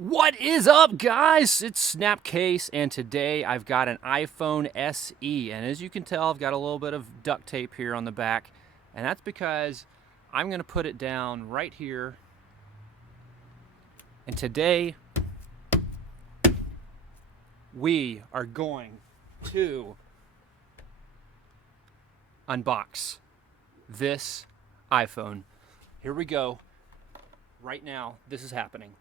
What is up, guys? It's Snap Case, and today I've got an iPhone SE, and as you can tell, I've got a little bit of duct tape here on the back, and that's because I'm going to put it down right here. And today we are going to unbox this iPhone. Here we go. Right now, this is happening.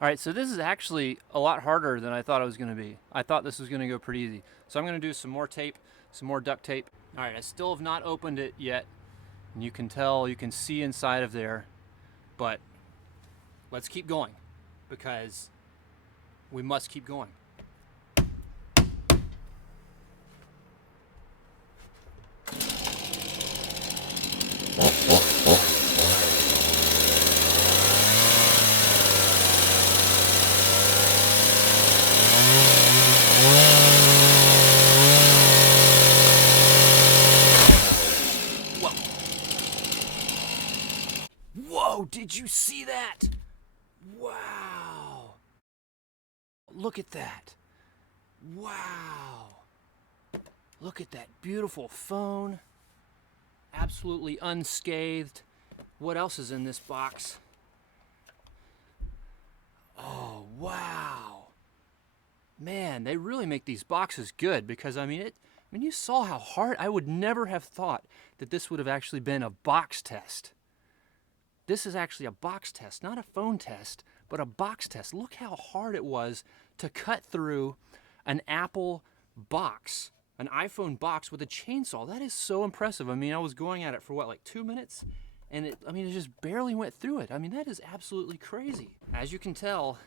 All right, so this is actually a lot harder than I thought it was going to be. I thought this was going to go pretty easy. So I'm going to do some more tape, some more duct tape. All right, I still have not opened it yet. And you can tell, you can see inside of there. But let's keep going because we must keep going. Whoa, did you see that? Wow. Look at that. Wow. Look at that beautiful phone. Absolutely unscathed. What else is in this box? Oh, wow. Man, they really make these boxes good because, you saw how hard. I would never have thought that this would have actually been a box test. This is actually a box test, not a phone test, but a box test. Look how hard it was to cut through an Apple box, an iPhone box with a chainsaw. That is so impressive. I was going at it for like 2 minutes, and it just barely went through it. That is absolutely crazy. As you can tell,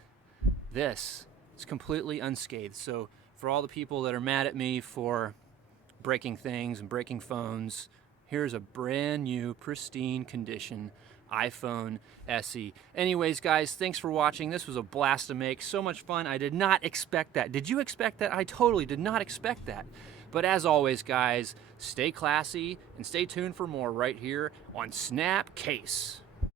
this is completely unscathed. So for all the people that are mad at me for breaking things and breaking phones, here's a brand new, pristine condition iPhone SE. Anyways, guys, thanks for watching. This was a blast to make. So much fun. I did not expect that. Did you expect that? I totally did not expect that. But as always, guys, stay classy and stay tuned for more right here on Snap Case.